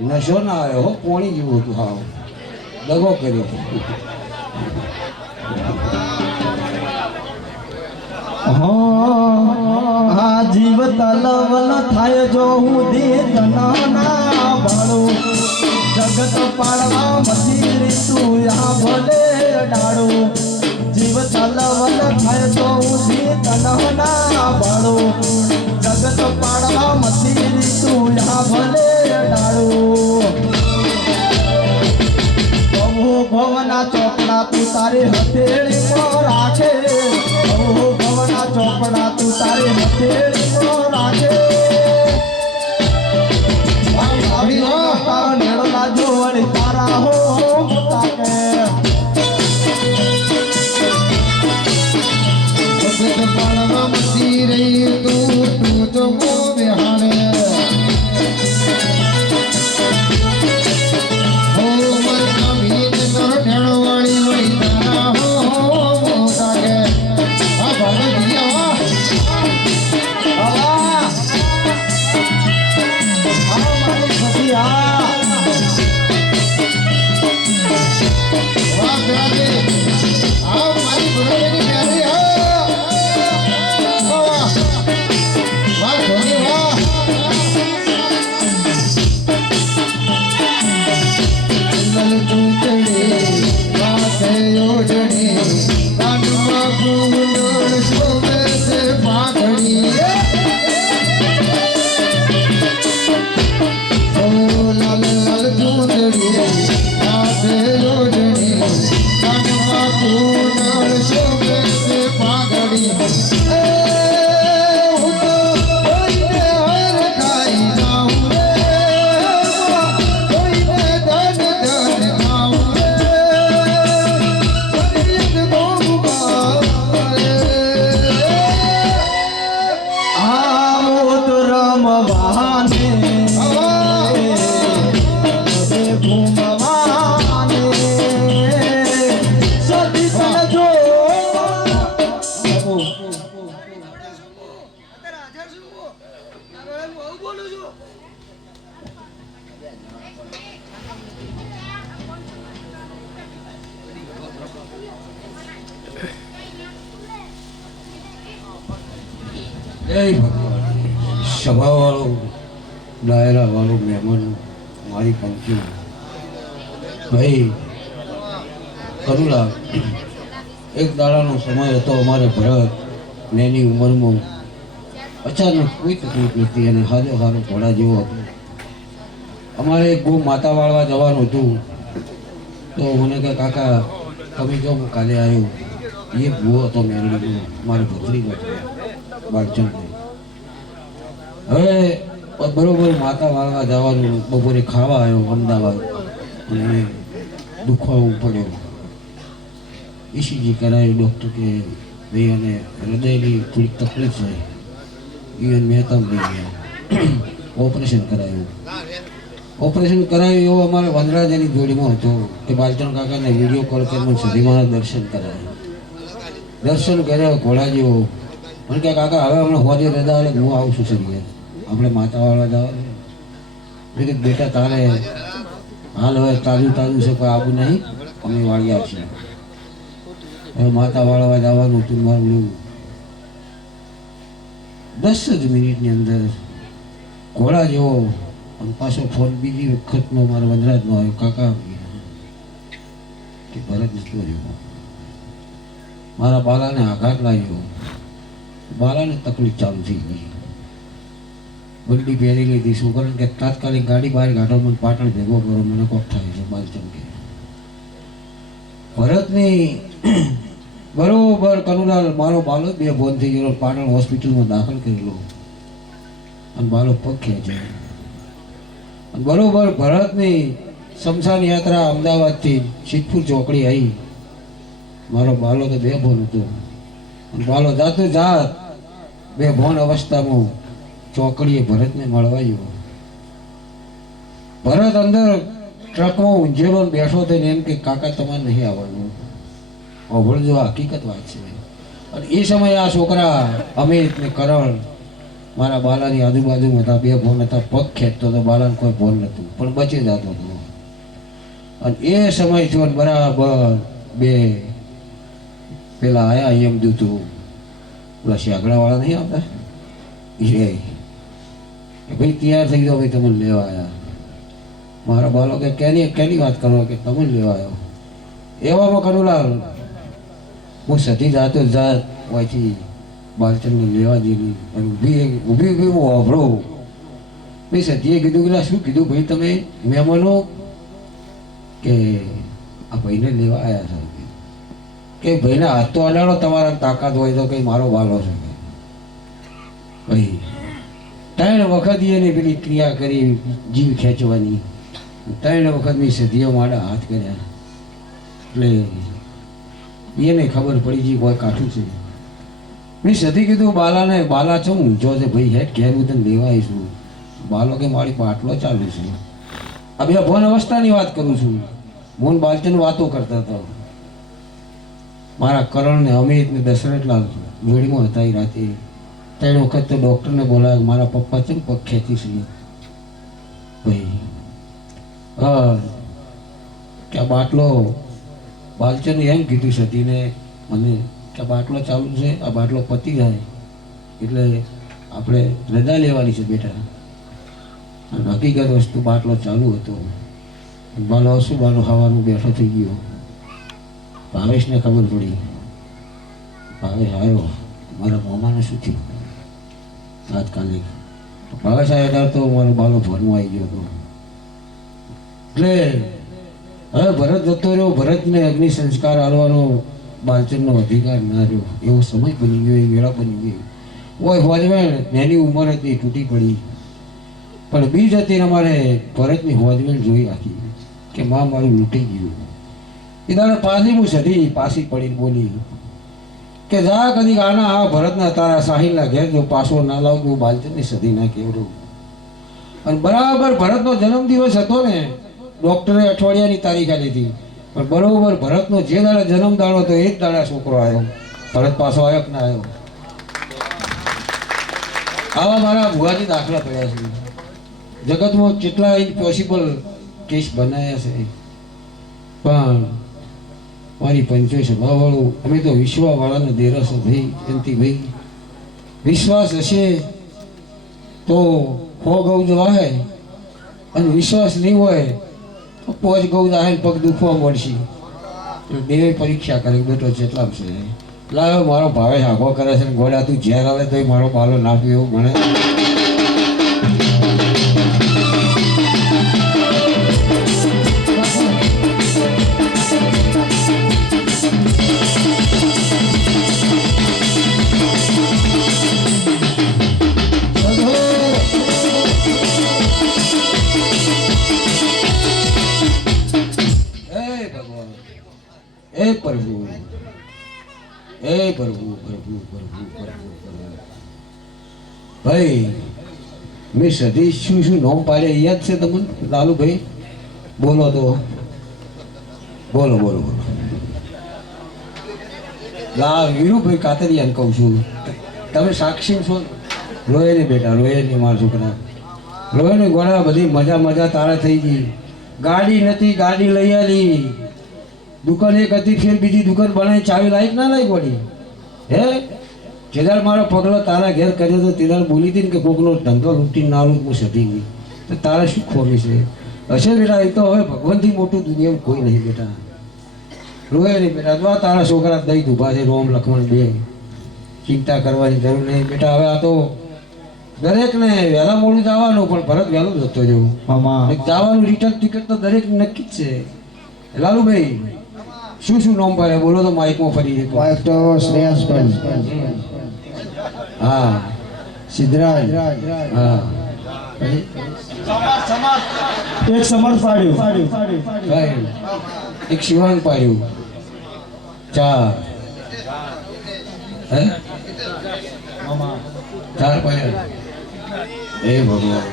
નશો ના આવ્યો હો, પોણી જેવું હતું. હાવ દગો કર્યો. આ જીવ તલવલ થાય જો હું દે તના ભાડું જગત પાડવા મથી તું આ ભલે ડાળું. જીવ તલવલ થાય જો હું દે તના ભાડું જગત પાડવા મથી તું આ ભલે ડાળું. ભવના ચોપડા તું તારી હથેળીમાં રાખે, ભવના ચોપડા તું તારી હથેળીમાં રાખે. તારો નેડો લાજો વળી તારા હો તાકે. જગત પાડવા મથી રહી તું તો મો બેહાણે. સભાવાળો ડાયરાવાળો મહેમાન મારી પંક્તિ ભાઈ કરુલા, એક દાડાનો સમય હતો. અમારે ભરત નેની ઉંમરમાં અચાનક કોઈ તકલીફ નથી અને હાજો હારો ઘોડા જેવો હતો. અમારે એક ગો માતા વાળવા જવાનું હતું. તો મને કહે કાકા તમે જો હું કાલે આવ્યો. એ ભૂવો હતો મેરડીનો, મારે ભત્રીજો બાળચંદ. હવે બરોબર માતા વાળવા જવાનું, બપોરે ખાવા આવ્યો અમદાવાદ અને દુખાવો પડ્યો. ઈસીજી કરાયું. ડૉક્ટર કે ભાઈ અને હૃદયની થોડીક તકલીફ છે. ઈવન મહેતા લઈ ગયા, ઓપરેશન કરાયું. ઓપરેશન કરાયું એવો અમારા વનરાજાની જોડીમાં હતો કે બાલચંદ કાકાને વિડીયો કોલ કરીને સુધીમાં દર્શન કરાયા. દર્શન કર્યા ઘોડા જેવો. મને કે કાકા હવે હમણાં હોજે રજા આવે હું આવું છું સર, આપણે માતાવાળા જવાનું. એટલે બેટા તારે હાલ હવે તાજું તાજું છે, કોઈ આવું નહીં, અમે વાળી આવશે. હવે માતા વાળવા જવાનું હતું મારું. 10 જ મિનિટની અંદર ઘોડા જેવો. અને પાછો ફોન બીજી વખતનો મારા વનરાજનો આવ્યો, કાકા કે ભરત નીકળ્યો રહ્યો. મારા બાલાને આઘાત લાગ્યો, બાલાને તકલીફ ચાલુ થઈ ગઈ. બંડી પહેરી લીધી. છોકરાને કે તાત્કાલિક ગાડી બહાર કાઢો, મને પાટણ ભેગો કરો, મને કોક થાય છે. બાલચંદ કે ભરતની બરોબર કનુલાલ મારો બાલો 2 બોન થઈ ગયેલો, પાટણ હોસ્પિટલમાં દાખલ કરેલો અને બાલો પગ ખેંચે. અને બરોબર ભરતની શમશાન યાત્રા અમદાવાદથી સિદ્ધપુર ચોકડી આવી. મારો બાલો તો 2 બોન હતો અને બાલો જાતો જાત 2 બોન અવસ્થામાં ચોકડીએ ભરતને મળવા ગયો. ભરત અંદર ટ્રકમાં ઊંઝેલો બેઠો થઈને એમ કે કાકા તમારે નહીં આવવાનું. અભળજો હકીકત વાત છે. અને એ સમયે આ છોકરા અમિત ને કરણ મારા બાલાની આજુબાજુમાં હતા, 2 ફોન હતા, પગ ખેંચતો હતો, બાલાને કોઈ ફોન નહોતું પણ બચી જતો હતો. અને એ સમય થયો ને બરાબર 2 પેલા આયા એમ દૂતું પેલા શાકડાવાળા નહીં આવતા એ ભાઈ તૈયાર થઈ ગયો, ભાઈ તમને લેવા આવ્યા. મારા બાલો કે કેની વાત કરો કે તમને લેવા આવ્યો. એવામાં કનુલાલ હું સતી જાતો જાત હોયથી બાલચંદને લેવા જેલી અને ઊભી હું વાપરો. ભાઈ સતીએ કીધું કે શું કીધું ભાઈ તમે મહેમાનો કે આ ભાઈને લેવા આવ્યા છો કે ભાઈને હાથ તો અડાડો, તમારા તાકાત હોય તો કંઈ મારો વાલો છે ભાઈ. 3 વખત એને પેલી ક્રિયા કરી જીવ ખેંચવાની, 3 વખત મેં સદીઓ માડા હાથ કર્યા એટલે એને ખબર પડી ગઈ કોઈ કાઠું છે. મેં સદી કીધું બાલાને, બાલા છો ઊંચો છે ભાઈ હેઠ ઘેર હું તને લેવા આવીશું. બાલો કે મારી પાટલો ચાલુ છે. આ 2 ભોન અવસ્થાની વાત કરું છું. મોહન બાલચંદ વાતો કરતા હતા. મારા કરણ ને અમિત ને દશરથલાલ જોડીમાં હતા એ રાતે. 3 વખત તો ડૉક્ટરને બોલાવ્યા, મારા પપ્પા છે ને પગ ખેંચીશ ભાઈ. હા કે આ બાટલો બાલચંદે એમ કીધું સતીને મને કે આ બાટલો ચાલુ છે, આ બાટલો પતી જાય એટલે આપણે રજા લેવાની છે બેટા. અને હકીકત વસ્તુ બાટલો ચાલુ હતો. બાલો શું બાલો ખાવાનું બેઠો થઈ ગયો. ભાવેશને ખબર પડી. ભાવેશ આવ્યો, મારા મામાને શું થયું તાત્કાલિક. ભાવેશ આવ્યા ત્યારે તો મારો બાલો ભરમાં આવી ગયો હતો. એટલે હવે ભરત જતો રહ્યો, ભરતને અગ્નિ સંસ્કાર આલવાનો બાલચંદનો અધિકાર ના રહ્યો. એવો સમય બની ગયો, એ વેળા બની ગઈ. ઓય હોજવેણ એની ઉંમર હતી, તૂટી પડી. પણ બીજ હતી અમારે ભરતની હોજવેણ જોઈ રાખી કે માં મારું લૂંટી ગયું. એ દાડે પાછી હું સધી પાછી પડીને બોલી કે જા કદી આના આ ભરતના તારા સાહિલના ઘેર જો પાછો ના લાવ હું બાલચંદની સધી ના કેવડું. અને બરાબર ભરતનો જન્મદિવસ હતો ને, ડૉક્ટરે અઠવાડિયાની તારીખ આલી હતી, પણ બરોબર ભરતનો જે દાડે જન્મ દાડો હતો એ જ દાડે છોકરો આવ્યો. ભરત પાછો આવ્યો કે ના આવ્યો. આવા મારા ભુવાજી દાખલા પડ્યા છે. જગતમાં કેટલા ઇમ્પોસિબલ કેસ બનાવ્યા છે, પણ મારી 85 સભાવાળું અમે તો વિશ્વાવાળાને દેરસ ભાઈ જયંતિભાઈ. વિશ્વાસ હશે તો 100 ગૌ જવાય, અને વિશ્વાસ નહીં હોય તો 5 ગૌ જાય પગ દુખવા મળશે. દેવે પરીક્ષા કરે બેટો જેટલા છે લાવ્યો. મારો ભાવે આખો કરે છે, ગોળા તું ઝેર આવે તો મારો બાલો ના પીવો ગણે. ભાઈ મેં સધી શું નોમ પાડે યાદ છે તમને લાલુભાઈ? બોલો તો બોલો બોલો બોલો. વીરુભાઈ કાતરિયાને કહું છું, તમે સાક્ષી છો. રોયની બેટા, રોયની મારા છોકરા, રોયની ગોળા બધી મજા તારે થઈ ગઈ. ગાડી નથી, ગાડી લઈ આલી. દુકાન એક હતી, ફેર બીજી દુકાન બનાવી, ચાવી લાવી ના લાવી ગોળી. હે જેદાર મારો પગલો તારા ઘેર કર્યો તો તેદાર બોલી હતી ને કે કોકનો ધંધો લૂંટી ના લૂંટ હું સધી ગઈ, તો તારે શું ખોમી છે? હશે બેટા, એ તો હવે ભગવાનથી મોટું દુનિયામાં કોઈ નહીં બેટા. રોય નહીં બેટા. જો તારા છોકરા દહીં ઊભા છે, રોમ લખમણ 2. ચિંતા કરવાની જરૂર નહીં બેટા. હવે આ તો દરેકને વહેલા મોડું જવાનું, પણ ભરત વહેલું જતો જવું જવાનું. રિટર્ન ટિકિટ તો દરેક નક્કી જ છે. લાલુભાઈ શું નામ પડે બોલો તો માઇકમાં ફરી દે. વાઇફ તો શ્રેયસભાઈ. હા સિદ્ધરાજ. હા એક સમર્થ પાડ્યું, ભાઈ એક શિવાંગ પાડ્યું. 4 હે 4 પાડ્યા. એ ભગવાન.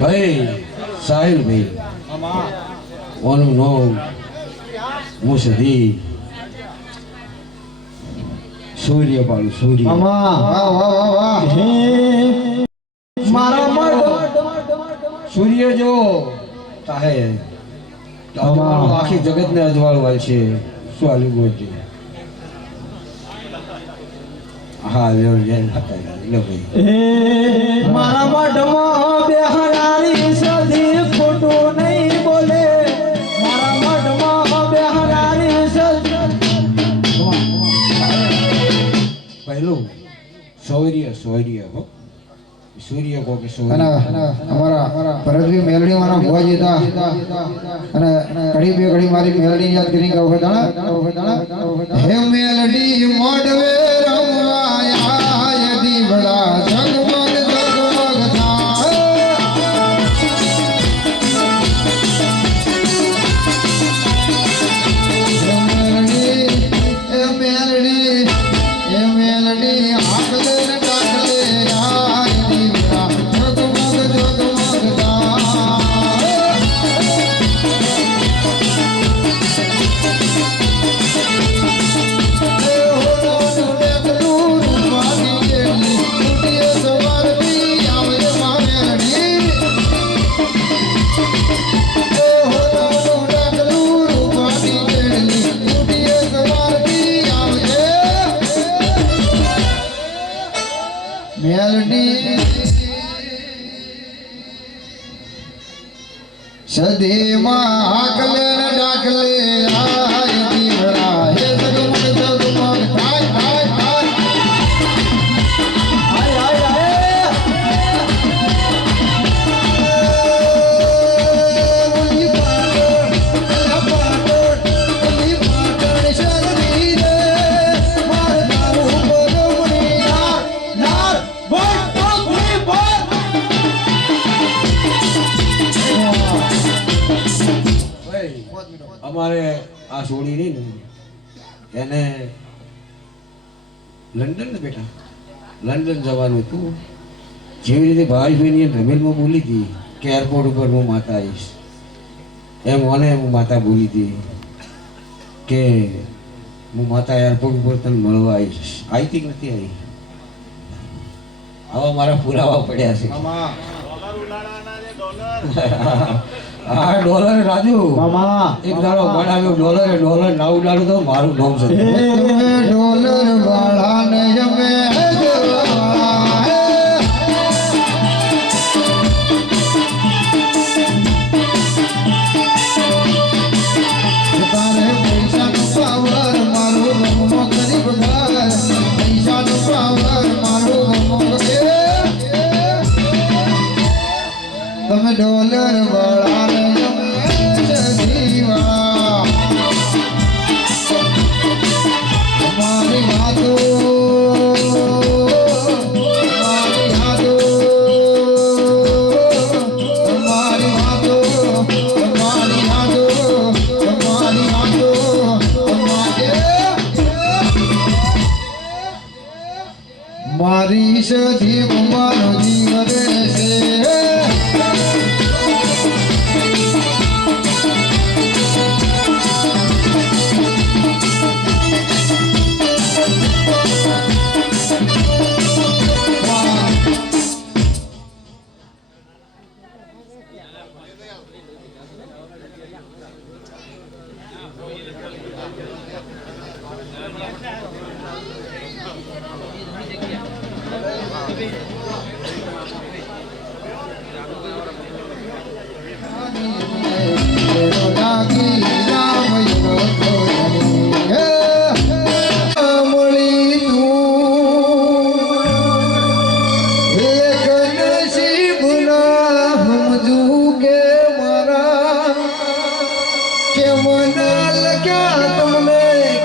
ભાઈ સાહિલભાઈ ઓનું નામ મુસદી સૂર્ય પાડું સૂર્ય મામા વાહ વાહ વાહ વાહ હે મારા મઢ સૂર્ય જો તાહે અજવાળું આખી જગતને અજવાળું છે શું આલુ બોલજે હા લે ભાઈ હે મારા મઢમાં બેહરારી સદી ખોટું નહીં બોલે મારા મઢમાં બેહરારી સદી પહેલું સૌર્ય સૌર્ય હો સૂર્ય કો કે અને સૌર્ય અમારા ભરતભાઈ મેલડી વાળા ભુવાજી હતા અને ઘડી બે ઘડી મારી મેલડી યાદ કરી ગયો હતા હે મેલડી મોડવે રમવાયા યદી બડા જગમગ જગમગ થાય એ મેલડી આકલે ને ટાકલે યાર દીવડા જગમગ જગમગ થાય એ હોનો ડેકલું રૂપાની કેલી ઉડીએ સવારથી આવે મામેલડી એ હોનો ડેકલું રૂપાની કેલી ઉડીએ સવારથી આવે મેલડી સદીમાં હાકલે ને ડાકલે આય દીવડા હે જગમગ જગમગ થાય થાય થાય હાય હાય હાય ઉલી પાટણ શરદી રે માર તારું બોલમણી લાલ બોલ બોલ બોલ ભાઈ અમારે આ છોડી રહી ને એને લંડન ને બેટા લંડન જવાનું હતું જેવી રીતે ભાવેશભાઈની રમેલમાં બોલી હતી કે એરપોર્ટ ઉપર હું માતા આવીશ એમ મને હું માતા બોલી હતી કે હું માતા એરપોર્ટ ઉપર તને મળવા આવીશ આવી હતી કે નથી આવી આવા મારા પુરાવા પડ્યા છે હા ડોલર રાજુ મામા એક દાડો બનાવ્યો ડોલર ના ઉડાડું તો મારું નામ છે તમે ડોલર વાળા ને અમે જોવા હે તારે પૈસાનો પાવર મારું રમો ગરીબ ઘર પૈસાનો પાવર મારું રમો તમે ડોલર વાળા ને અમે જીવા મારી વાતો મારી વાતો મારી વાતો મારી વાતો મારી વાતો મારી સધી મારો જીવ રહેશે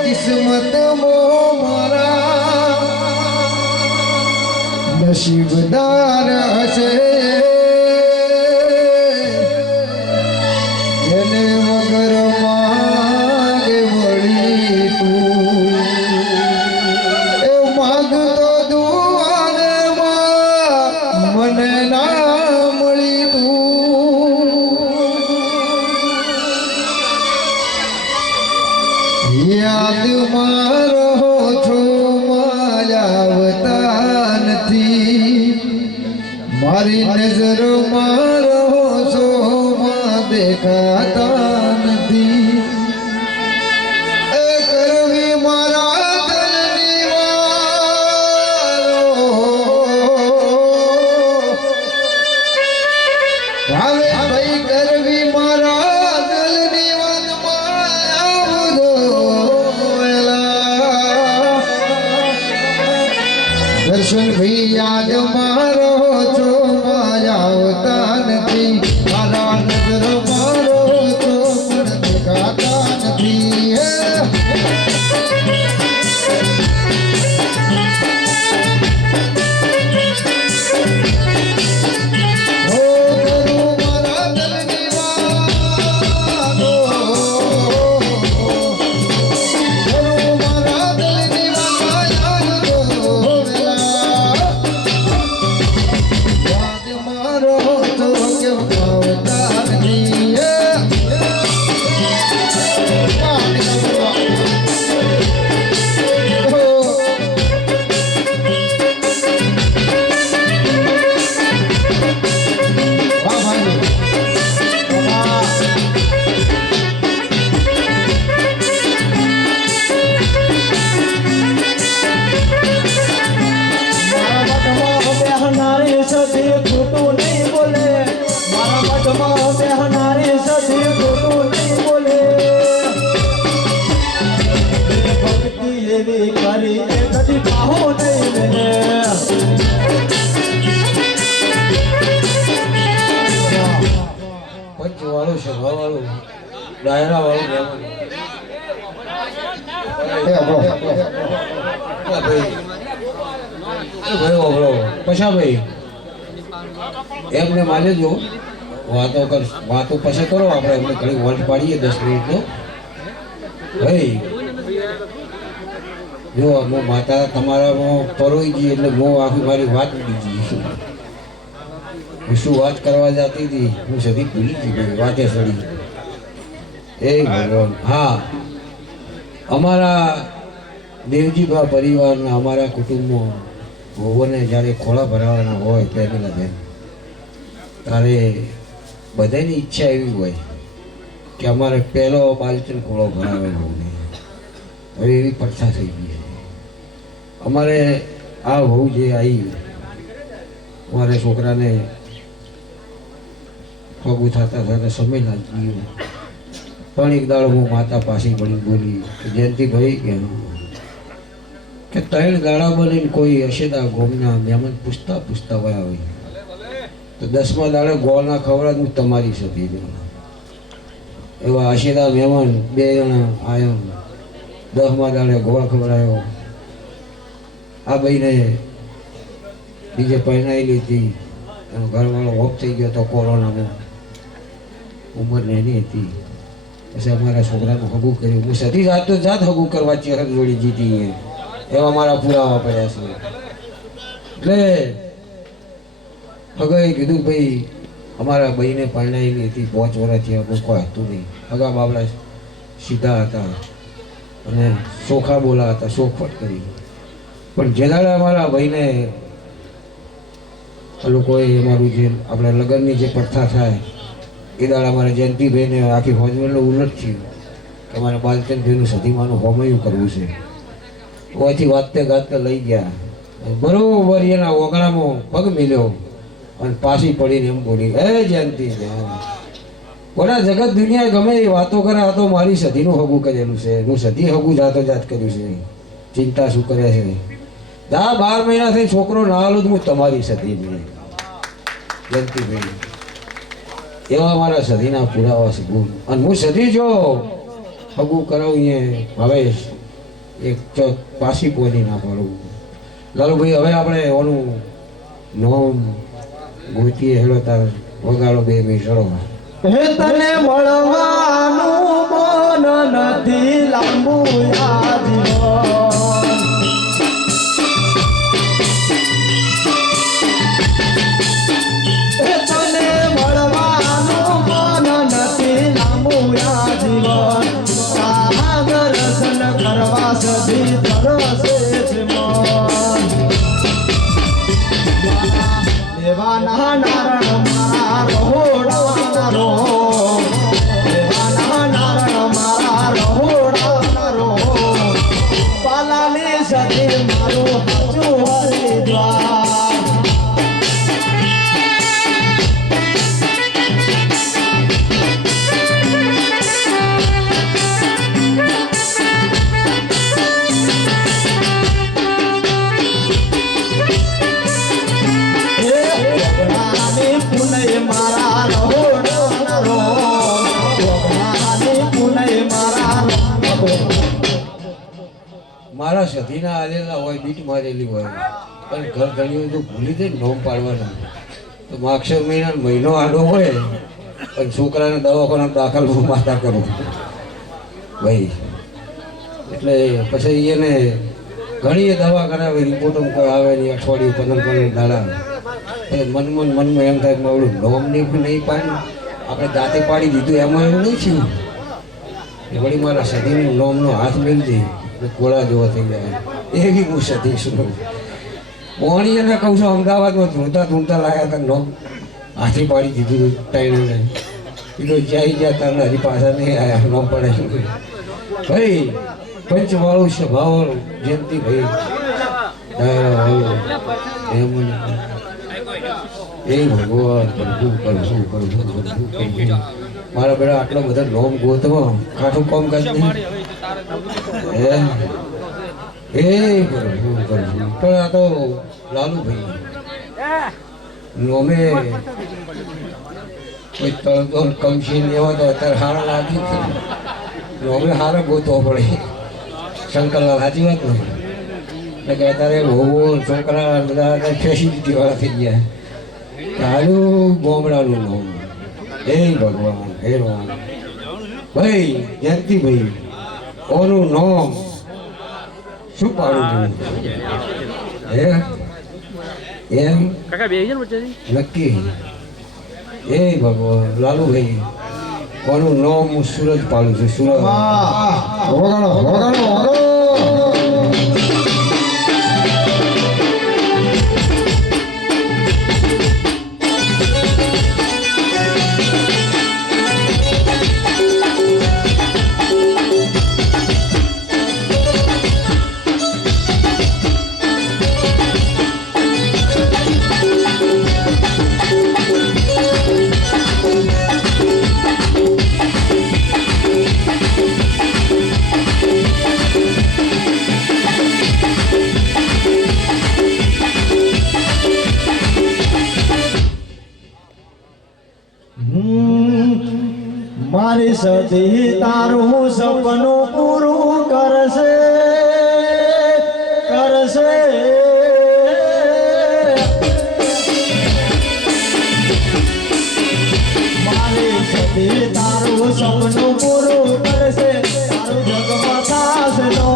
કિસ્મત મો મારા નસીબદાર હશે એને વગર માગે વળી તું એ માગતો દુઆને મને ના મળી તું યાદ મારો છો મારી નજર મારો સોમાં દેખાતા નથી એ કરવી મારા દિલની વારો ભાવે ભાઈ કરવી મારા દિલની વાતમાં આવજો વેલા દર્શન ભી યાદ મારો છો માયા આવતા નથી મારા નજર મારો છો પણ દેખાતા નથી પંચવાળું સભાવાળું ડાયરાવાળું ભાઈ ઓગળો પછા ભાઈ એમને માને જો વાતો પછી કરો આપણે એમને ઘણી વોટ પાડીએ 10 મિનિટનો ભાઈ જો હું માતા તમારામાં પરોઈ ગઈ એટલે હું આખી મારી વાત ઉડી ગઈ શું વાત કરવા જતી હતી હું સદી ભૂલી ગઈ વાતે સડી એ ભગવાન હા અમારા દેવજીભા પરિવારના અમારા કુટુંબમાં ભોગોને જ્યારે ખોળા ભરાવાના હોય તેને લગે ત્યારે બધાની ઈચ્છા એવી હોય કે અમારે પહેલો બાલચંદ ખોળો ભરાવેલો હોય હવે એવી પ્રથા થઈ ગઈ અમારે આ વહુ જે આવી અમારે છોકરાને પગું થતા થતા સમય લાગી ગયો પણ એક દાડો હું માતા પાસે બની બોલી કે જયંતિભાઈ કે 3 દાડા બનીને કોઈ અશેદા ગોમના મહેમાન પૂછતા વયા હોય તો 10મા દાડે ગોળના ખવડાવ હું તમારી સતી એવા અશેદા મહેમાન 2 જણા આવ્યો 10મા દાડે ગોળ ખવડાવ્યો આ ભાઈને બીજે પહેરાયેલી હતી એનો ઘરવાળો ઓફ થઈ ગયો હતો કોરોનામાં ઉંમર નાની હતી પછી અમારા છોકરાનું હગું કર્યું હું સતી જાત હગું કરવા ચહેર જોડી જીતી એવા મારા પુરાવા પડ્યા છે એટલે હગાએ કીધું ભાઈ અમારા ભાઈને પરણાયેલી હતી 5 વર્ષથી હગું કોઈ હતું નહીં હગા બાબલા સીધા હતા અને ચોખા બોલા હતા ચોખવટ કરી પણ જે દાડે અમારા ભાઈને લોકોએ અમારું જે આપણે લગ્નની જે પ્રથા થાય એ દાડે અમારા જયંતિભાઈને આખી હોજવેલનું ઉલટ થયું કે અમારે બાલચંદભાઈનું સદીમાનું હોમયું કરવું છે ઓથી વાતે ગાતે લઈ ગયા બરોબર એના ઓગણામાં પગ મિલ્યો અને પાછી પડીને એમ બોલી હે જયંતિ બોલા જગત દુનિયા ગમે એ વાતો કરે આ તો મારી સદીનું હગું કરેલું છે હું સદી હગું જાતો જાત કર્યું છે ચિંતા શું કરે છે 12 મહિનાથી છોકરો ના હાલું હું તમારી સદી જયંતિભાઈ એવા મારા સદીના પુરાવા છે ગુણ અને હું સદી જો હગું કરાવીએ હવે એક પાછી પોની ના પાડું લાલુભાઈ હવે આપણે ઓનું નોમ ગોતીએ હેલો તાર વગાડો 2 મિનિટો હે તને મળવાનું મન નથી લાંબુ આજીવન હે તને મળવાનું મન નથી લાંબુ આજીવન તારા દર્શન કરવા સદી તરસે છે મન દેવાના મારા નામનો મારા સધીના આલેલા હોય બીટ મારેલી હોય પણ ઘર ઘણીઓ તો ભૂલી દે નોમ પાડવાનું તો માક્ષર મહિનો આડો હોય પણ છોકરાને દવાખાના દાખલ માતા કરું ભાઈ એટલે પછી એને ઘણી દવા કરાવે રિપોર્ટો કોઈ આવે નહીં અઠવાડિયું 15 દાડા મનમાં એમ થાય કે મારું નોમ નહીં પાડ્યું આપણે દાંતે પાડી દીધું એમાં એવું નહીં થયું એ વળી મારા સધીનું નોમનો હાથ મેળવી દે ગોળા જેવા થઈ જાય એવી હું સધી શું પોણી એને કહું છું અમદાવાદમાં ધૂણતા લાગ્યા હતા નોમ હાથી પાડી દીધું ટાઈમે કીધું જાય તારે હજી પાછા નહીં આવ્યા નોમ પડે ભાઈ પંચવાળું સ્વભાવવાળું જયંતિ ભાઈ એમ એ ભગવાન કરવું મારા બેટા આટલા બધા નોમ ગોતવા કાઠું કોમ કાજ નહીં એ કરવું પણ આ તો લાલુભાઈ નોમે કોઈ તળદોર કમશી લેવા તો અત્યારે હારા લાગી નોમે હારા ગોતવો પડે શંકરલાલ સાચી વાત ને એટલે કે અત્યારે હોવો છોકરા બધા ફેસિલિટી વાળા થઈ ગયા તારું બોમડાનું નામ હે ભગવાન હે રામ ભાઈ જયંતિભાઈ ઓનું નામ શું પાડું હે એમ નક્કી હે ભગવાન લાલુભાઈ ઓનું નામ હું સૂરજ પાડું છું સૂરજ વગાડો વગાડો વગાડો મારી સતી તારું સપનું પૂરું કરશે કરશે મારી સતી તારું સપનું પૂરું કરશે તારું જગમાં થશે નો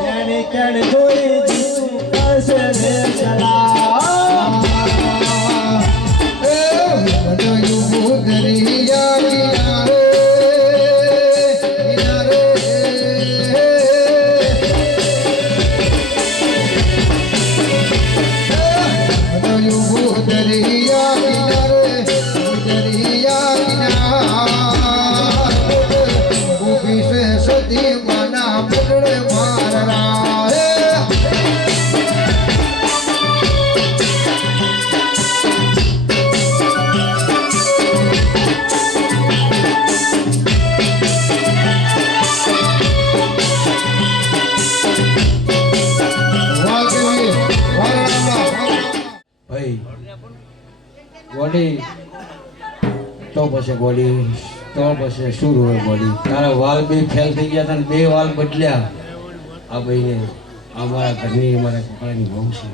કેણે કેણે જોઈ જીતું કરશે ને ચલા દરિયા કિનારે કિનારે દરિયા કિનારે ઊભી છે સદી માના પગડે મારરા બોડી તો પછી બોડી તો પછી શું હોય બોડી તારા વાલ બે ફેલ થઈ ગયા હતા ને 2 વાલ બદલ્યા આ ભાઈને અમારા ઘરની અમારા છોકરાની બહુ છે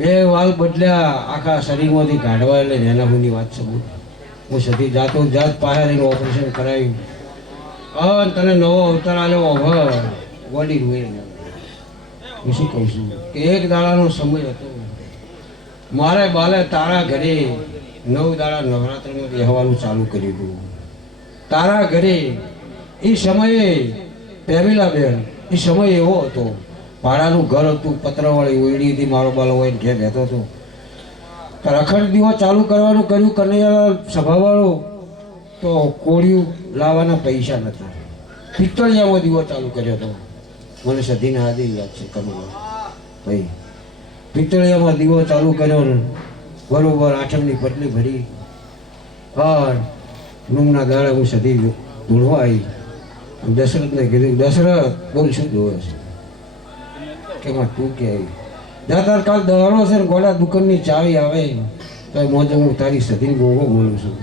2 વાલ બદલ્યા આખા શરીરમાંથી કાઢવા એટલે એના બધી વાત છે હું સધી જાતો જાત પાયારીનું ઓપરેશન કરાવ્યું અને તને નવો અવતાર આવ્યો હવે બોડી હોય હું શું કહું છું કે એક દાડાનો સમય હતો મારે બાલે તારા ઘરે 9 દાડા નવરાત્રિમાં રહેવાનું ચાલુ કર્યું હતું તારા ઘરે એ સમયે પહેરેલા બેન એ સમય એવો હતો ભાડાનું ઘર હતું પતરાવાળી ઓયડી હતી મારો બાલો હોય ઘેર રહેતો હતો રખડ દીવો ચાલુ કરવાનું કર્યું કનૈયા સભાવાળો તો કોળિયું લાવવાના પૈસા નહોતા પિત્તળિયામાં દીવો ચાલુ કર્યો હતો મને સધીને હાથે યાદ છે કનૈયા ભાઈ પિત્તળિયામાં દીવો ચાલુ કર્યો ને બરોબર આઠમની પટલી ભરી અને રૂમના દાડા હું સધી ધૂળવા આવી દશરથને કીધું દશરથ બોલ શું જોવે છે કે માં તું કે આવી જ્યાં તાર કાલ દવાડો છે ને ગોળા દુકાનની ચાવી આવે તો મોજે હું તારી સધીને ગોગો બોલું છું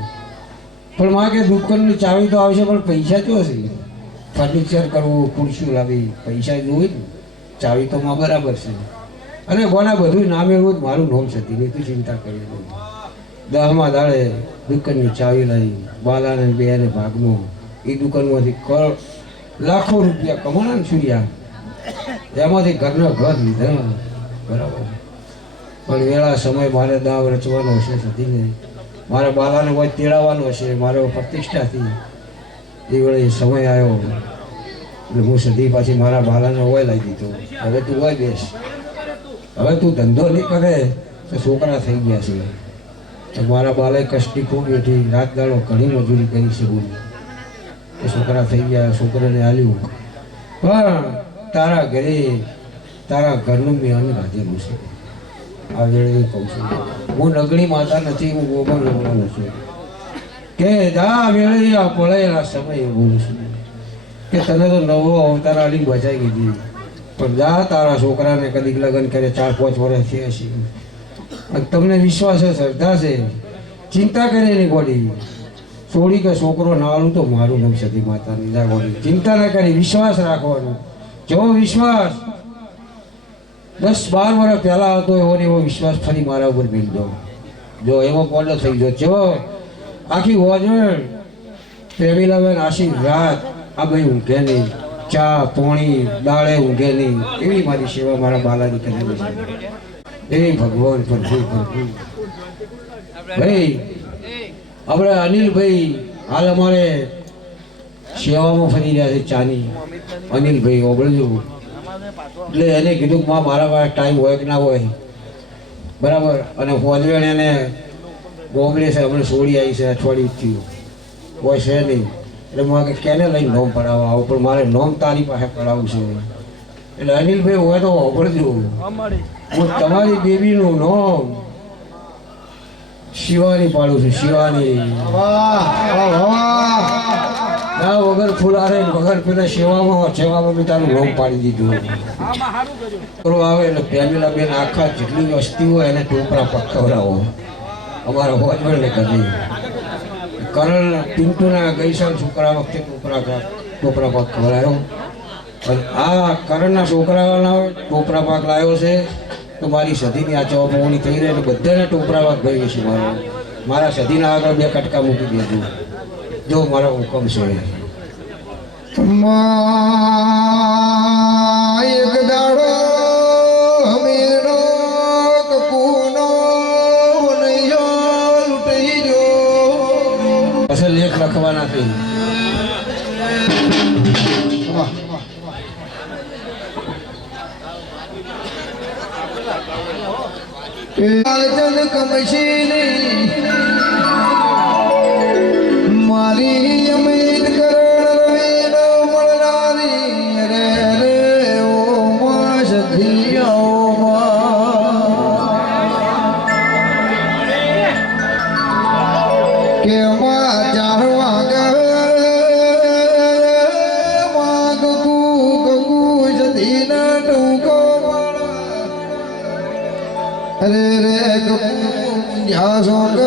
પણ માં કે દુકાનની ચાવી તો આવશે પણ પૈસા શું હશે? ફર્નિચર કરવું, ખુરશી લાવી, પૈસા જોઈ ને ચાવી તો માં બરાબર છે. અને કોના બધું નામ એવું જ મારું નામ છે, તેની તું ચિંતા કરી દઉં. 10મા દાડે દુકાનની ચાવી લઈ બાલાને બેને ભાગમાં એ દુકાનમાંથી લાખો રૂપિયા કમાણા ને છૂર્યા, એમાંથી ઘરના ઘર લીધા બરાબર. પણ વેળા સમય મારે દાવ રચવાનો હશે સતીને, મારે બાલાને કોઈ તેડાવવાનો હશે, મારે પ્રતિષ્ઠાથી એ વેળે સમય આવ્યો એટલે હું સદી પાછી મારા બાલાને હોય લાવી દીધો. હવે તું હોય બેસ, હવે તું ધંધો નહીં કરે તો છોકરા થઈ ગયા છે. તો મારા બાલાએ કષ્ટી ખૂબ બેઠી રાત દાડો ઘણી મજૂરી કરી છે બોલી, તો છોકરા થઈ ગયા, છોકરાને આલ્યું. પણ તારા ઘરે તારા ઘરનું મેં અન્ન રાધેલું છે. આ વેળે કહું છું, હું નગણી માતા નથી, હું ગોબર નગરો નથી. કે જા વેળે આ પળેલા સમય બોલું છું કે તને તો નવો અવતાર આલી બચાવી દીધી, પણ જા તારા છોકરાને કદીક લગ્ન કરે 4-5 વર્ષ થયા છે અને તમને વિશ્વાસ છે, શ્રદ્ધા છે, ચિંતા કરે નહીં ગોડી છોડી કે છોકરો નાળું તો મારું નામ સતી માતાની જા ગોડી ચિંતા ના કરી, વિશ્વાસ રાખવાનો. જેવો વિશ્વાસ 10-12 વર્ષ પહેલા હતો એવો ને એવો વિશ્વાસ ફરી મારા ઉપર મેળ દો. જો એવો કોડો થઈ ગયો, જેવો આખી વોજણ પ્રેમીલાબેન આશી રાત આ ભાઈ ઊંઘે નહીં, ચા પાણી દાળે ઊંઘે નહીં, એવી મારી સેવા મારા બાલાની કરેલી છે. એ ભગવાન પ્રભુ પ્રભુ. ભાઈ આપણે અનિલભાઈ હાલ અમારે સેવામાં ફરી રહ્યા છે ચાની. અનિલભાઈ ઓબળજો એટલે એને કીધું કે મારા પાસે ટાઈમ હોય કે ના હોય બરાબર. અને હોજવેણ એને ગોમડે છે, હમણાં સોડી આવી છે, અઠવાડિયું થયું હોય છે નહીં. એટલે હું કે કેને લઈને નોમ પડાવવા આવું, પણ મારે નોમ તારી પાસે પડાવવું છે. એટલે અનિલભાઈ હોય તો હોબળજો, હું તમારી બેબીનું નામ શિવાની પાડું છું. શિવાની ના વગર ફૂલારે વગર પેલા સેવામાં બી તારું નામ પાડી દીધું. છોકરો આવે એટલે પ્રેમીલા બેન આખા જેટલી વસ્તી હોય એને ટોપરા પકવડાવો. અમારા હોજવડને કરી કરણ પિન્ટુના ગઈ સાલ છોકરા વખતે ટોપરા પાક ખવડાયો. અને આ કરણના છોકરાના ટોપરા પાક લાવ્યો છે તો મારી સધીની આ ચવાપવણી થઈ રહી એટલે બધાને ટોપરા પાક ગઈ છે. મારા સધીના આગળ 2 કટકા મૂકી દેજો, જો મારો હુકમ છે. એક દાડો હમીરનો કપૂનો નૈયો લૂંટી જો અસલ લેખ લખવાના છે. જન કમશીની મારી અમીર કરણ મળનારી રે રે ઓ માં સધિયા કે માં ચારવા માં ગગુ સધીના ટૂંકો અરે રે ગપુ યા સોંગ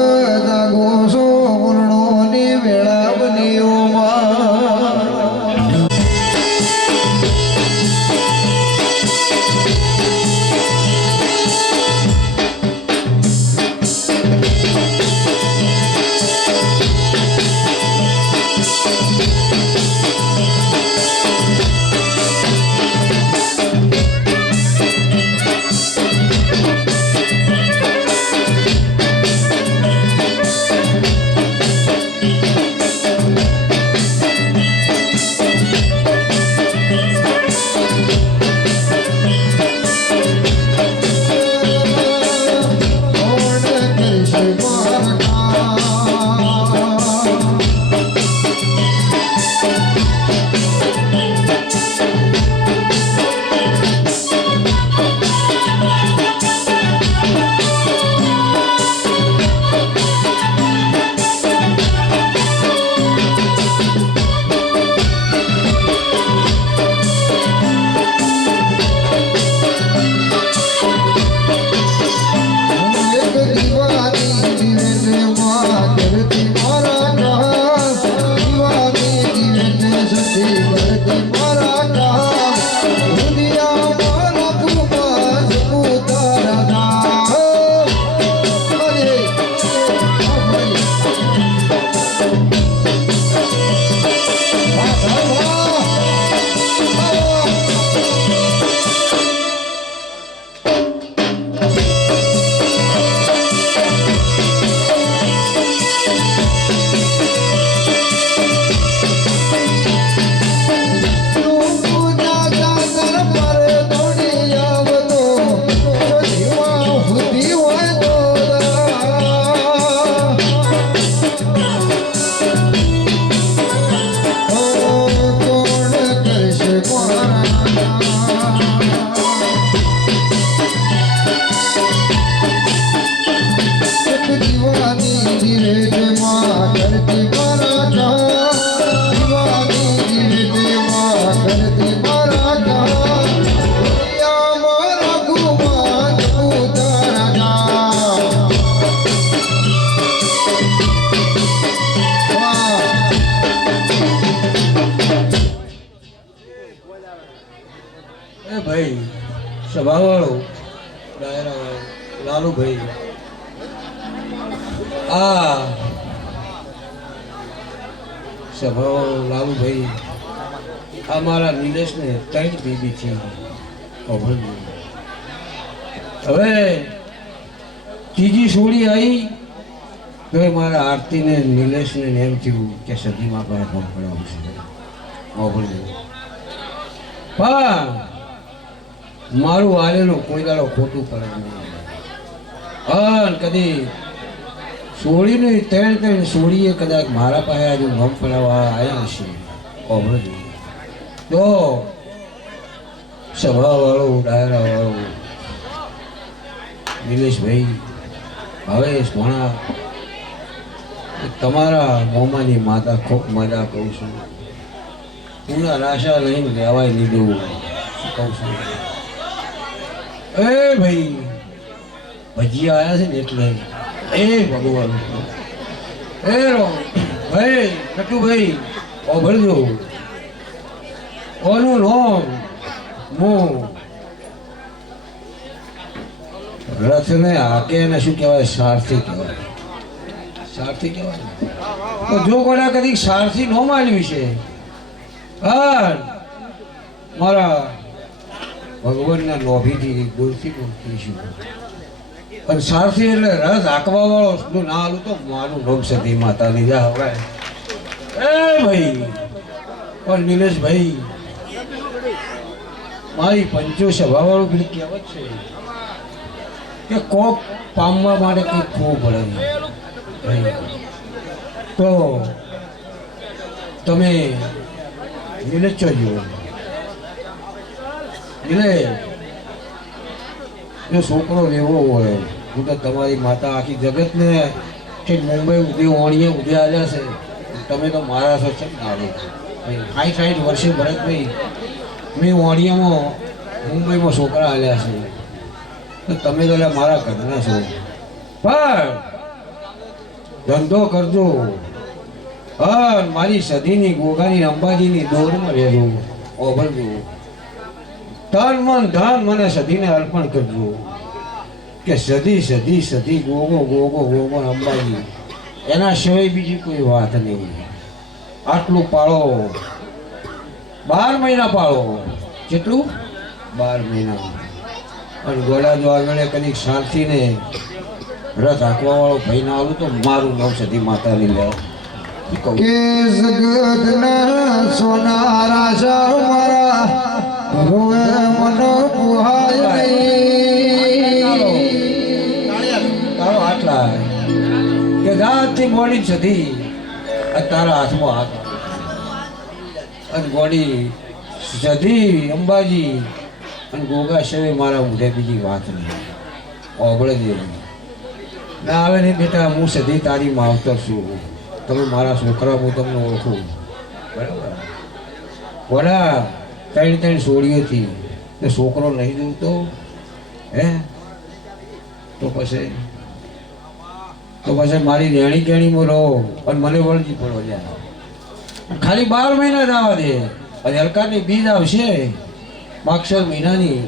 કરતી મારા દીવાની જીવતીમાં કરતી મારા મારા ગુમાન ઉતારા એ ભાઈ સભાવાળો ડાયરાવાળો લાલુભાઈ આ સભાવાળો લાલુભાઈ આ મારા નિલેશને 3 બેબી છે હવે ત્રીજી સોળી આવી તો એ મારા આરતીને નિલેશને એમ થયું કે સદીમાં પાસે કામ કરાવશે પણ મારું આલેલું કોઈ દાડો ખોટું પડે નહીં કદી સોળીને 3 સોળીએ કદાચ મારા પાસે આજે ગમ પડાવવા આવ્યા હશે ઓભળજો તો સભાવાળો ડાયરાવાળો નિલેશભાઈ હવે ભણા તમારા મોમાની માતા ખૂબ મજા કહું છું પૂરા રાશા લઈને લેવાય લીધું કહું છું એ ભાઈ ભજીયા આવ્યા છે ને એટલે એ ભગવાન એ ભાઈ નટુભાઈ ઓભળજો ઓનું નામ હું રથને હાકે એને શું કહેવાય સારથી કહેવાય સારથી કહેવાય તો જો કોના કદી સારથી ન માનવી છે મારા ભગવાનના લોભીથી બોલતી છું અને સારથી એટલે રસ હાંકવા વાળો શું ના હાલું તો મારું રોગ સતી માતાની જા હવે એ ભાઈ પણ નિલેશભાઈ મારી પંચો સભાવાળું પેલી કહેવત છે કે કોક પામવા માટે કંઈક ખોવું પડે તો તમે નિલેશ જોજો નિલેશ જો છોકરો લેવો હોય હું તો તમારી માતા આખી જગતને કે મુંબઈ ઉધી ઓણીએ ઉધી આવ્યા છે તમે તો મારા છો છે ને આવો 60 વર્ષે ભરતભાઈ મેં ઓણીયામાં મુંબઈમાં છોકરા આવ્યા છે તો તમે તો મારા ઘરના છો પણ ધંધો કરજો હા મારી સદીની ગોગાની અંબાજીની દોરમાં રહેજો ઓભળજો તન મન ધન મને સદીને અર્પણ કરજો કે સદી સદી સદી ગોગો ગોગો ગોગો અંબાજી એના સિવાય બીજી કોઈ વાત નહીં આટલું પાળો 12 મહિના પાળો કેટલું 12 મહિના અને ગોળા જો આગળ કદીક શાંતિને રથ હાંકવા વાળો ભાઈ ના આવું તો મારું નામ સદી માતાની લે કે જગતના સોના રાજા મારા રોવે મનો પુહાય તારો આટલા કે રાતથી મોડી સદી તારા હાથમાં હાથ અને ગોડી સદી અંબાજી અને ગોગા શિવાય મારા ઊંધે બીજી વાત નહીં ઓગળે જ ના આવે નહીં બેટા હું સદી તારી માવતર છું તમે મારા છોકરા હું તમને ઓળખું બરાબર વડા 3 સોળીઓથી ને છોકરો નહીં દઉં તો હે તો પછી મારી રેણી કેણીમાં રહો અને મને વળજી પડો જાય ખાલી 12 મહિના જ આવવા દે અને હલકાની બીજ આવશે માક્ષર મહિનાની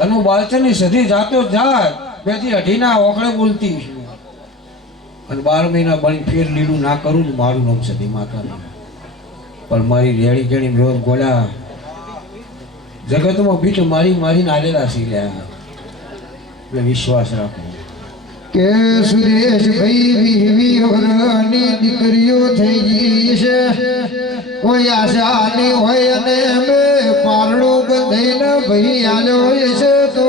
અને હું બાળચરની સદી જાતો જાત 2 થી 2.5 ના ઓકળે બોલતી છું અને 12 મહિના બની ફેર લીલું ના કરું ને મારું નામ સદી માતાનું પણ મારી રેણી કેણી રોજ ગોળા જગતમાં બીટ મારી મારીને આલેલા સી લ્યા એટલે વિશ્વાસ રાખો કે સુરેશ ભાઈ વીવી વરની દીકરીઓ થઈ ગઈ છે કોઈ આશા નહીં હોય અને અમે પારણો બંધાઈને ભાઈ આલ્યો છે તો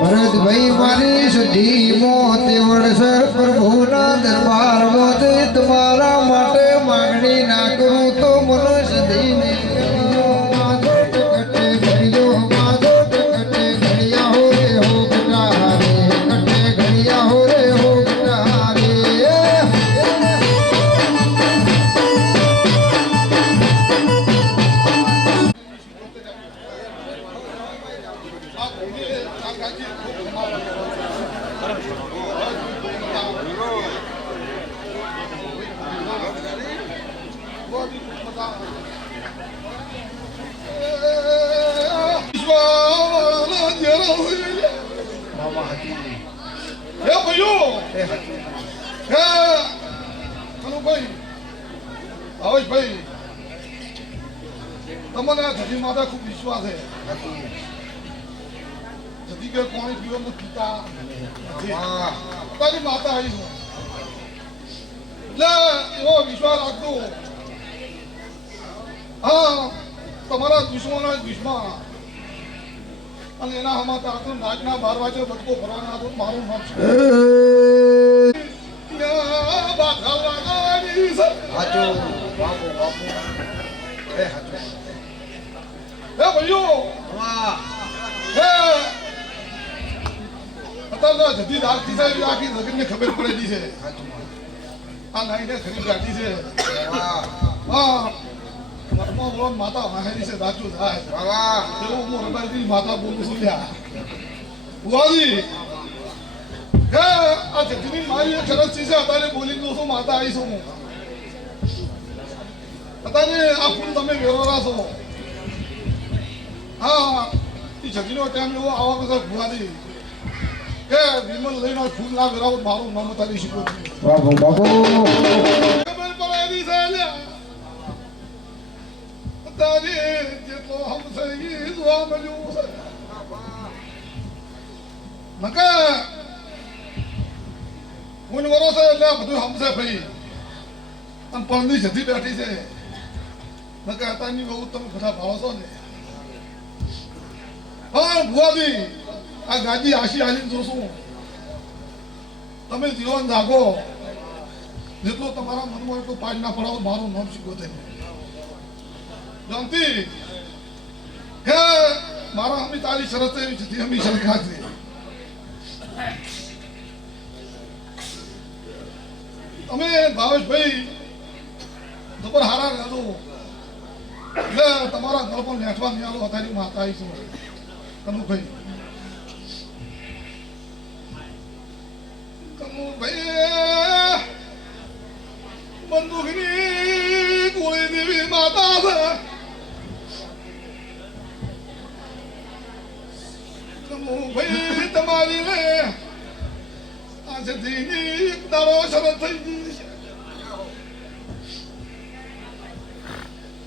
ભરતભાઈ મારી સદી મોતે વર્ષ પ્રભુના દરબારમાં તમારા માટે માગણી ના કરું તો મને સદીને કટે ભગવાનની કૃપા. વિશ્વાવાળાના ઘેરા હોય. હે ભાઈઓ, હે કનુભાઈ, ભાવેશભાઈ, તમને આ જતી માતા ખૂબ વિશ્વાસ છે. જતી કે પાણી પીવાનું પીતા તારી માતા આવી છે. એટલે એવો વિશ્વાસ રાખજો. હા, તમારા દુશ્મનો દુશ્મન અને એના હમા તાતું નાચના 12 વાગે બચકો ભરવાના તો મારું નામ છે. બાધા લાગાડી છે. હાચો બાપુ બાપુ એ હાચો હે ભાઈઓ, વાહ હે અત્યારે જતી રાખતી છે એવી આખી જગતને ખબર પડેલી છે. આ લાઈને ખરી કાઢી છે. વાહ હા, મનમાં બોલો માતા વાહેરી છે. સાચું થાય વાહ એવું હું રબાઈની માતા બોલું છું. ત્યાં બુવાજી, હે આ જતીની મારી એક શરત છે. અત્યારે બોલી દઉં છું, માતા આવી છું હું. અત્યારે આ ફૂલ તમે વેરોરા છો. હા, એ જતીનો ટાઈમ એવો આવા બધા ભુવાજી કે વિમલ લઈને ફૂલ ના વેરાવો મારું નામ તારી શીખો છું. બાપુ બાપુ ખબર પડેલી છે લ્યા. અત્યારે જેટલો હમસે ઈ જોવા મળ્યું છે. નકા હું વરો છે એટલે બધું હમસે ભાઈ. અને પણની જતી બેઠી છે. નકા અત્યારની બહુ તમે બધા ભાવો છો ને. હા ભુવાજી, આ ગાજી આશી આલીને જોશું. તમે જીવન જાગો. જેટલું તમારા મનમાં એટલું પાડ ના પડાવો મારું નામ શીખો છે. જાણતી કે મારા હમી તારી શરત એવી છે. હમી શરત રાખજે. તમે ભાવેશભાઈ જબર હારા રહેજો. એટલે તમારા ઘર પણ લેઠવા નહીં આલો. તારી માતા આવી છું કનુભાઈ. કનુભાઈ બંદૂકની ગોળી દેવી માતા છે. કનુભાઈ તમારી લે આ જતીની એક દાડો શરત થઈ ગઈ છે.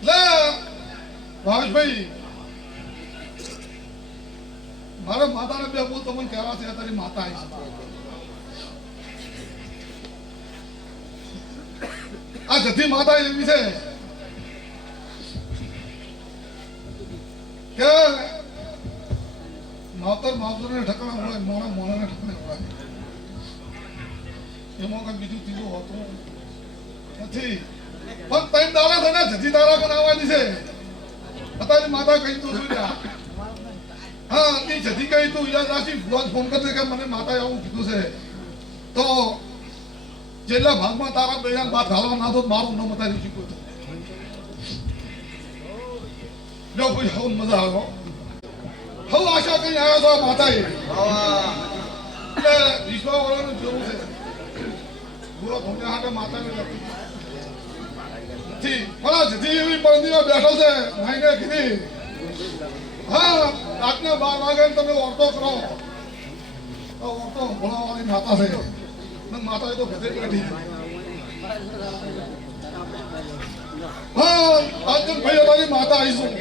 લે ભાવેશભાઈ, મારા માતાને બે બોલ તમને કહેવા છે. તારી માતા આવી છે. આ જતી માતા એવી છે કે માવતર માવતરને ઠકાણા હોય, મોણા મોણાને ઠકાણે હોય. એમાં કઈ બીજું ત્રીજું હોતું નથી. પણ ત્રણ દાડા થઈને જતી તારા બનાવવાની છે. અત્યારે માતા કહી તું શું લ્યા. હા, એ જતી કહી તું યાદ રાખી. ભુવાજ ફોન કરશે કે મને માતાએ આવું કીધું છે. તો જેટલા ભાગમાં તારા બેના બાદ ઘાલવા ના તો મારું નામ તારી શીખવું છે. જો કોઈ હવે મજા આવ્યો. હવે આશા કઈ આવ્યો છો માતાએ. એટલે વિશ્વાવાળાનું જોવું છે. પૂરો ભૂમ્યા હાટે માતાને લખી પણ જતી એવી પરદીમાં બેઠો છે. ભાઈને કીધી હા રાતના 12 વાગે તમે ઓરતો કરો. તો ઓરતો ભોળાવાળી માતા છે. માતા તો ઘરે બેઠી. હા, આજન ભાઈ અમારી માતા આવીશું.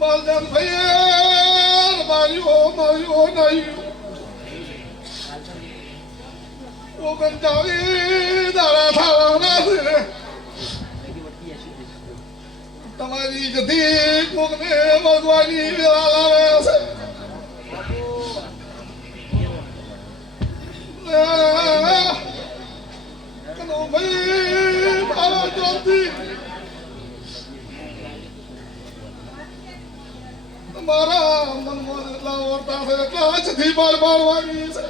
માલજાન ભાઈ માર્યો નહીં. ઓગણચાળીસ દાડા થવાના છે. તમારી જતી કોકને મગવાની વેળા લાવે છે. ભાઈ મારા જોતી મારા મનમાં એટલા વર્તા છે એટલા જતી બાર બાળવાની છે.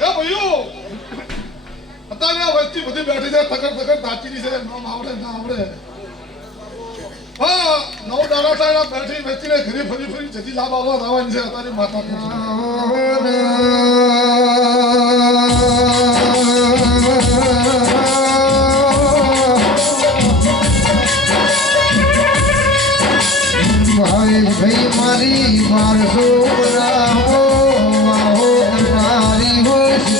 હે ભાઈઓ, અત્યારે આ વસ્તી બધી બેઠી છે. તકર તકર તાચીની છે. નામ આવડે ના આવડે. હા, 9 દાડા તારા બેઠી બેસીને ઘરે ફરી ફરી જતી જા બાબા આવવાની છે તારી માતા ભાઈ ભાઈ મારી મારસો રાહો વાહો નારી હો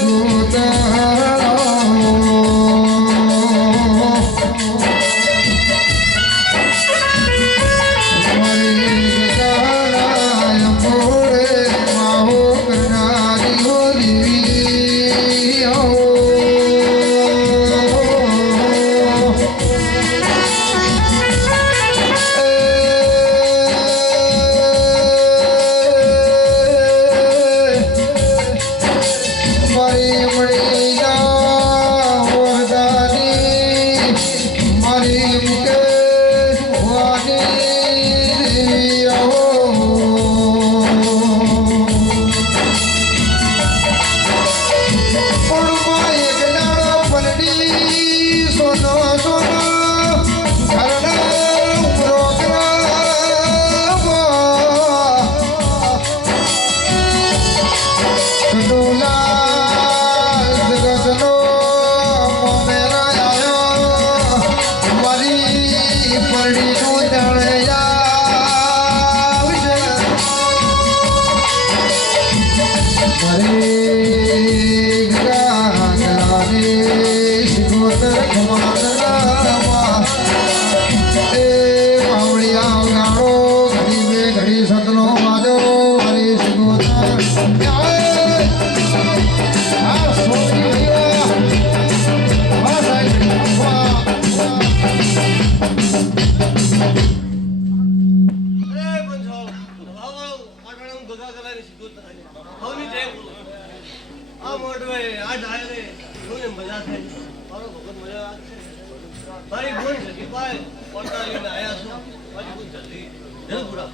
મારી બોન છે કે ભાઈ પોતા લઈને આયા છો મારી બોન જલ્દી જલપુરા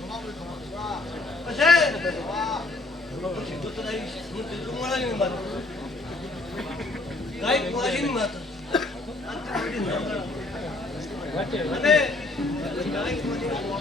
પછી તો તો આવી હું તો મળવાની વાત ગાય કોશીની વાત અને ગાય કોશીની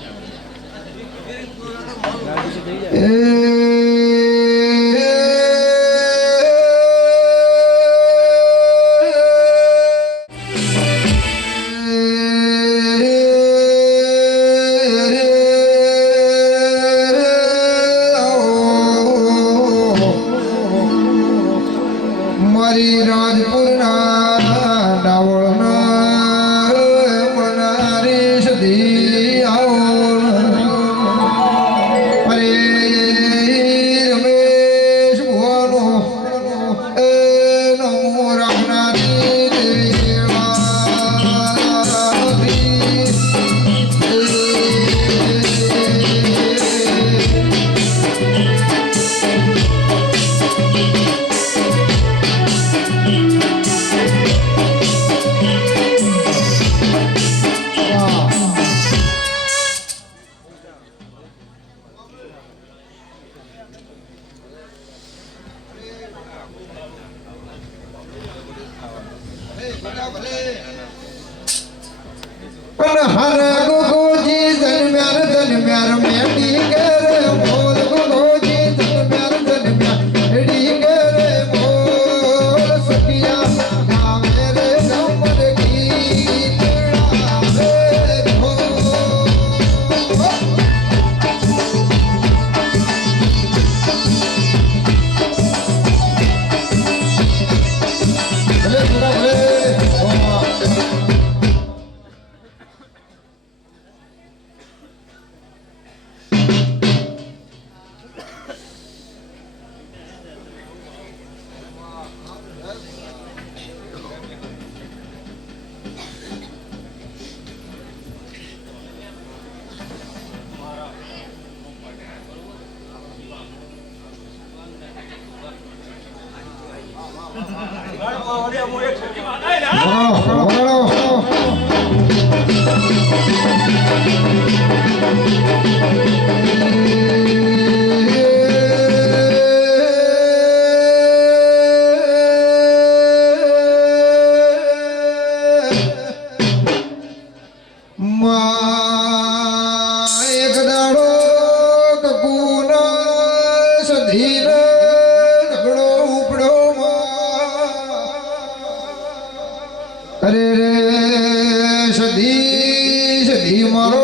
ઈ મારો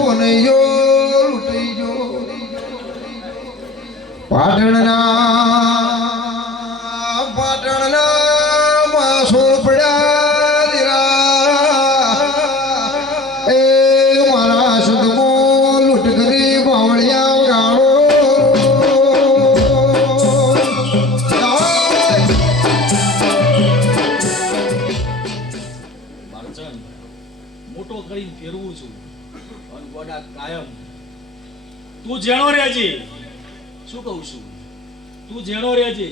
વનૈયો લૂંટાઈ ગયો પાટણના માસોર પડ્યા દીરા એ મારા સુધમો લૂંટ કરી બાવળિયા ગાળો મારચન મોટો કરીને ફેરવું છું અને ગોડા કાયમ તું જેણો રહેજે શું કહું છું તું જેણો રહેજે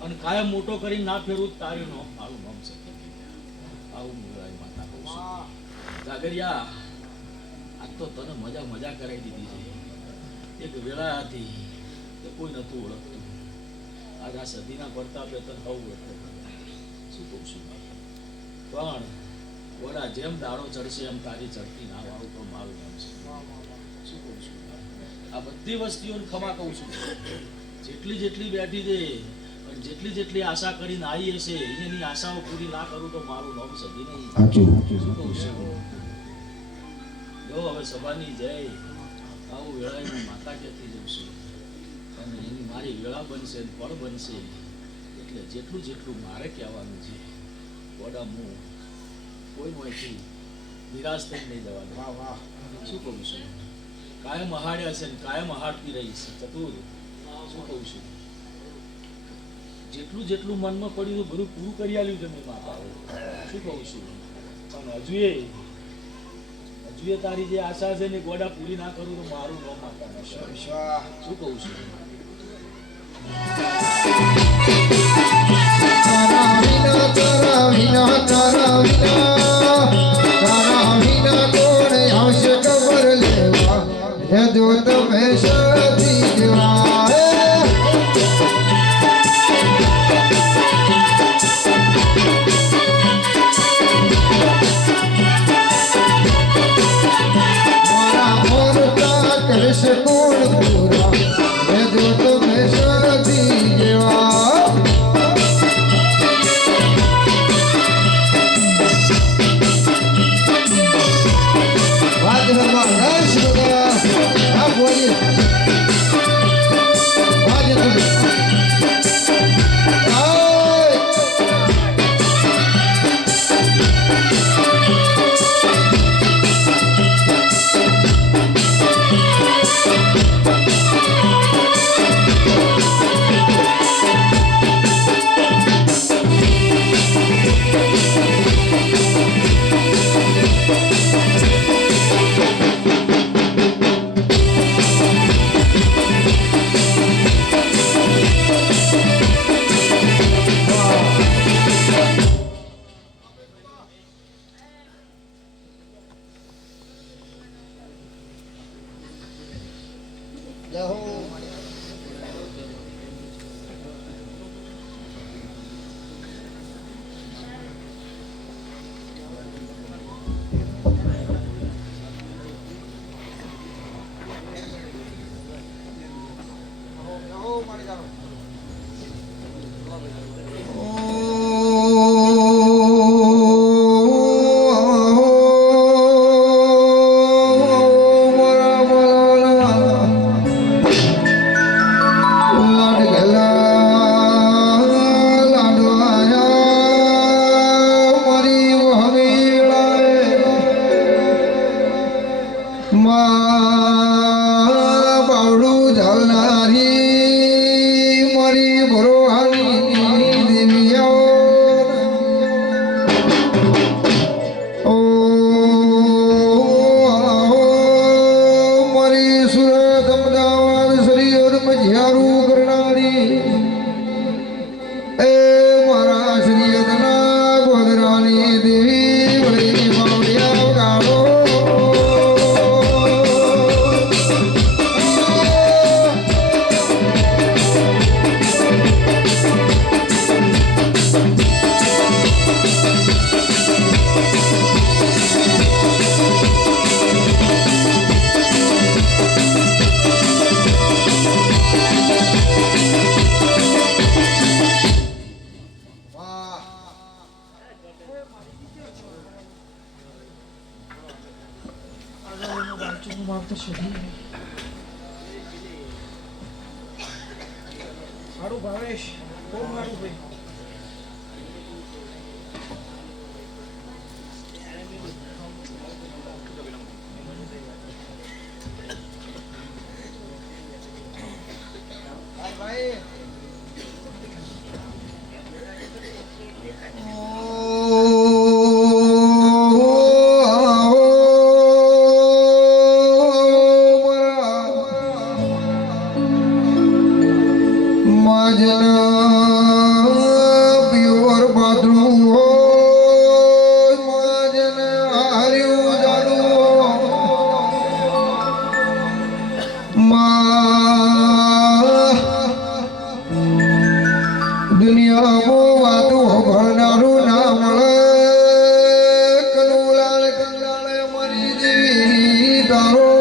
અને કાયમ મોટો કરીને ના ફેરવું તારી નો મારું નામ છે આવું મુરાઈ માતા કહું છું જાગરિયા આજ તો તને મજા કરાવી દીધી છે એક વેળા હતી કે કોઈ નતું ઓળખતું આજ આ સદીના પ્રતાપે તને આવું શું કહું છું પણ ઓલા જેમ દાડો ચડશે એમ તારી ચડતી ના આવું તો મારું નામ છે શું કહું છું આ બધી વસ્તીઓને ખમા કહું છું જેટલી બેઠી છે અને જેટલી આશા કરીને આવી હશે એની આશાઓ પૂરી ના કરું તો મારું નામ સદી નહીં શું કહું છું જો હવે સભાની જય આવું વેળાએ માતા કહેતી જઉં છું અને એની મારી વેળા બનશે ને ફળ બનશે એટલે જેટલું મારે કહેવાનું છે વડા હું કોઈ નોયથી નિરાશ થઈ નહીં જવાનું શું કહું છું કાયમ અહાડ્યા છે ને કાયમ અહાડતી રહી છે ચતુર શું કહું છું જેટલું મનમાં પડ્યું બધું પૂરું કરી આલ્યું છે મેં માતાઓ શું કહું છું પણ હજુએ તારી જે આશા છે ને ગોડા પૂરી ના કરું તો મારું નામ માતા શું કહું છું તારા વિના કોણ આવશે ખબર લેવા હે જો તમે સતી જેવા મારા મોરતા કરશે કોણ પૂરા હે જો તમે સતી જેવા દેવી વળી બાવળિયા ગાળો સારું ભાવેશ બહુ સારું ભાઈ દુનિયામાં વાતો ભરનારું ના મળે કનુલાલ કંગાળ મરી દેવી તારો